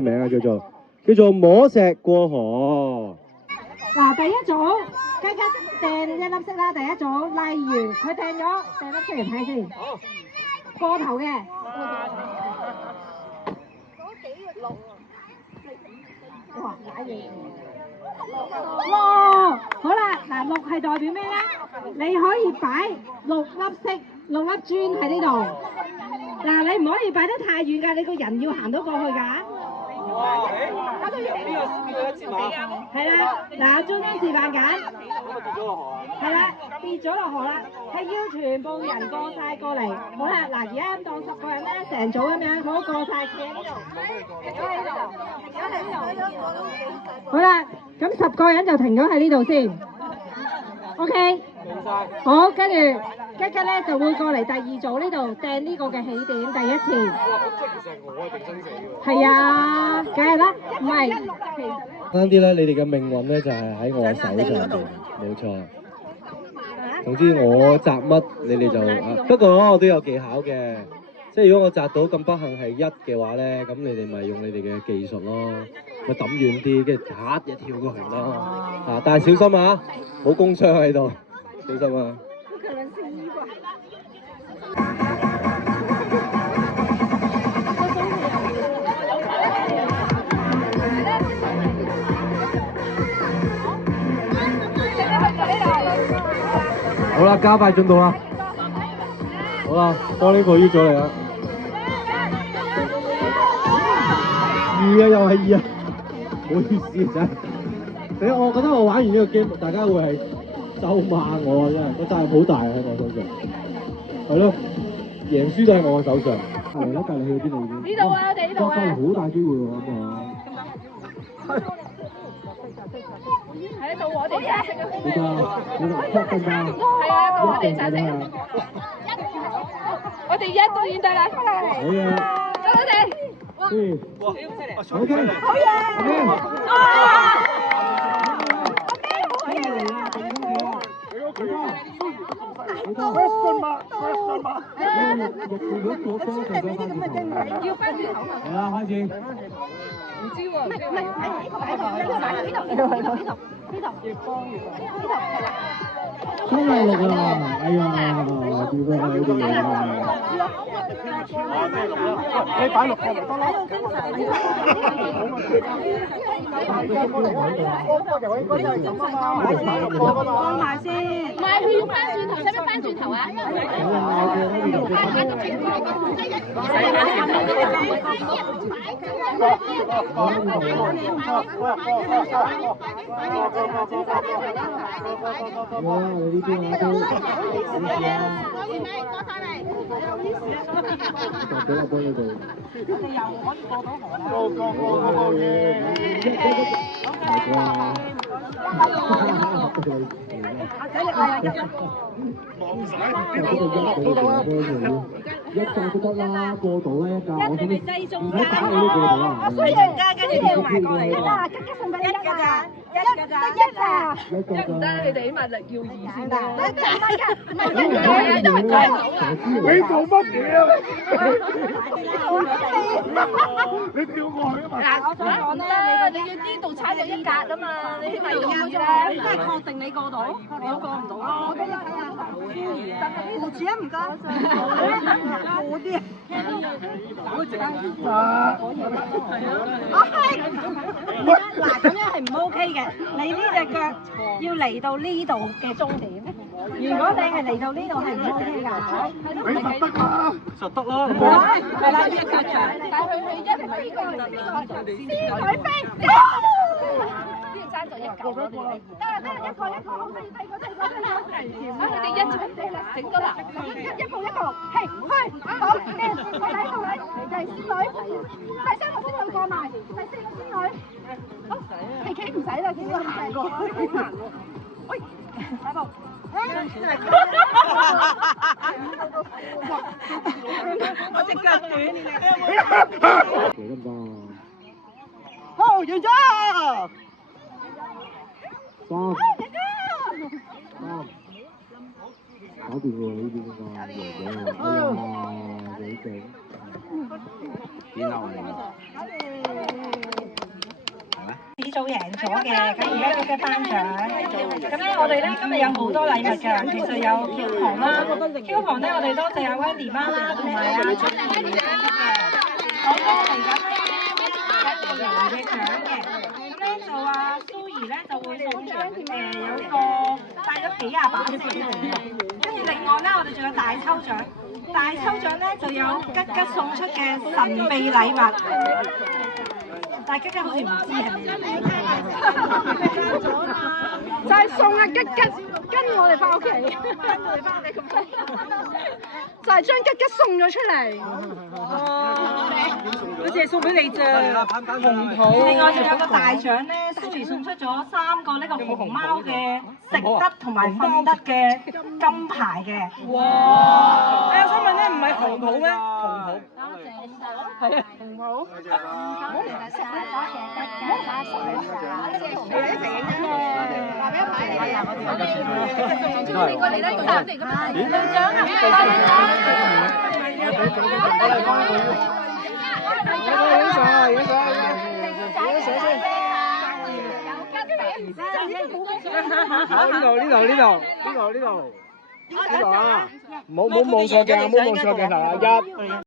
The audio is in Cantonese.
咩名啊？叫做摸石過河。嗱，第一組雞雞掟一粒色啦，第一組，例如佢掟粒色嚟睇先，過頭嘅。哇，打嘢！哇，好啦，嗱，綠係代表咩咧？你可以擺6粒色、6粒磚喺呢度。嗱，你唔可以擺得太遠㗎，你個人要行到過去㗎。係啦，嗱，中間示範緊。係啦，跌咗落河啦，係要全部人過晒過嚟。好啦，嗱，而家當10個人咧，成組咁樣，好過晒企喺呢度，停咗喺呢度，停咗喺呢度。好啦，咁10個人就停咗喺呢度先。OK。好，跟住吉吉咧就會過嚟第二組呢度掟呢個嘅起點，第一次。即係其實我係定生死喎。係啊，梗係啦，唔係。簡單啲咧，你哋嘅命運咧就係喺我手上邊，冇錯。總之我擲乜，你哋就不過我都有技巧嘅，即係如果我擲到咁不幸係1嘅話咧，咁你哋咪用你哋嘅技術咯，咪抌遠啲，跟住啪一跳過去咯。啊，但係小心啊，冇工傷喺度，小心啊！好啦，加快進度啦！好啦，玻璃泡喐咗嚟啦！2啊，又係2啊！唔好意思真係，我覺得我玩完呢個 game， 大家會係咒罵我啊！真係，個責任好大喺我手上。係咯，贏輸都喺我手上。隔離啦，隔離去到邊度已經？呢度啊，我哋呢度啊。隔離好大機會喎，咁啊！喺度我哋茶食啊！好㗎，你哋出㗎嘛？係啊，到我哋茶食啊！我哋1都已經得啦，好嘢！得我哋。哇！OK， 好嘢！question mark。要翻轉頭啊！係啦，開始。唔知喎，呢度。真係6啊！哎呀，點解喺度啊？你擺6個咪得咯。放埋先。唔係，佢要翻轉頭，使唔使翻轉頭啊？哇！你呢邊啊都〜俾我幫你哋。1架都得啦，過到啦1架。我哋計中間。唔使打我都過到啦。所以中間跟住跳埋過嚟啦，吉送俾你1㗎咋，1咋，1咋。唔得，你哋起碼要2先得。你做乜嘢啊？你跳過去啊嘛？嗱，我想講咧，你要呢度踩到1格啊嘛，你起碼要2啫。即係確定你過到，你過唔到咯。我俾你睇下。胡子啊，唔該。好啲。嗱，咁樣係唔 OK 嘅。你呢隻腳要嚟到呢度嘅終點。如果你係嚟到呢度係唔 OK 㗎。你實得啦，實得啦。係啦，一腳長，但係佢係1米㗎，仙女飛。呢度爭咗1嚿咯，得一個，好，第二個。你哋1整咗啦，一步，係，好，第一個女，第仙女，第3個仙女過埋，第4個仙女，好，係企唔使啦，企咗行過，喂，大步，我隻腳短你。好，完咗。3，搞掂喎呢邊個，贏咗喎，哎呀，幾勁！點啊我哋？組贏咗嘅，咁而家嘅頒獎。咁咧，我哋咧今日有好多禮物㗎，其實有 Q 糖啦，Q 糖咧我哋多謝阿 Wendy 媽啦，同埋阿出嚟嘅。好多嚟緊咧有嘅獎嘅，咁咧就阿蘇怡咧就會送獎有呢個帶咗幾廿把嘅手跟住另外咧我哋仲有大抽獎。大抽獎咧就有吉吉送出嘅神秘禮物，但係吉吉好似唔知係咩，就係送阿吉吉跟我哋翻屋企，跟我哋翻嚟咁多，就係將吉吉送咗出嚟。好似係送俾你啫，紅袍。另外仲有個大獎咧 ，Suki 送出咗3個呢個熊貓嘅食得同埋瞓得嘅金牌嘅。哇！我想問咧，唔係紅袍咩？紅袍。係啊，紅袍。呢度啊！唔好望錯鏡，唔好望錯鏡頭啊！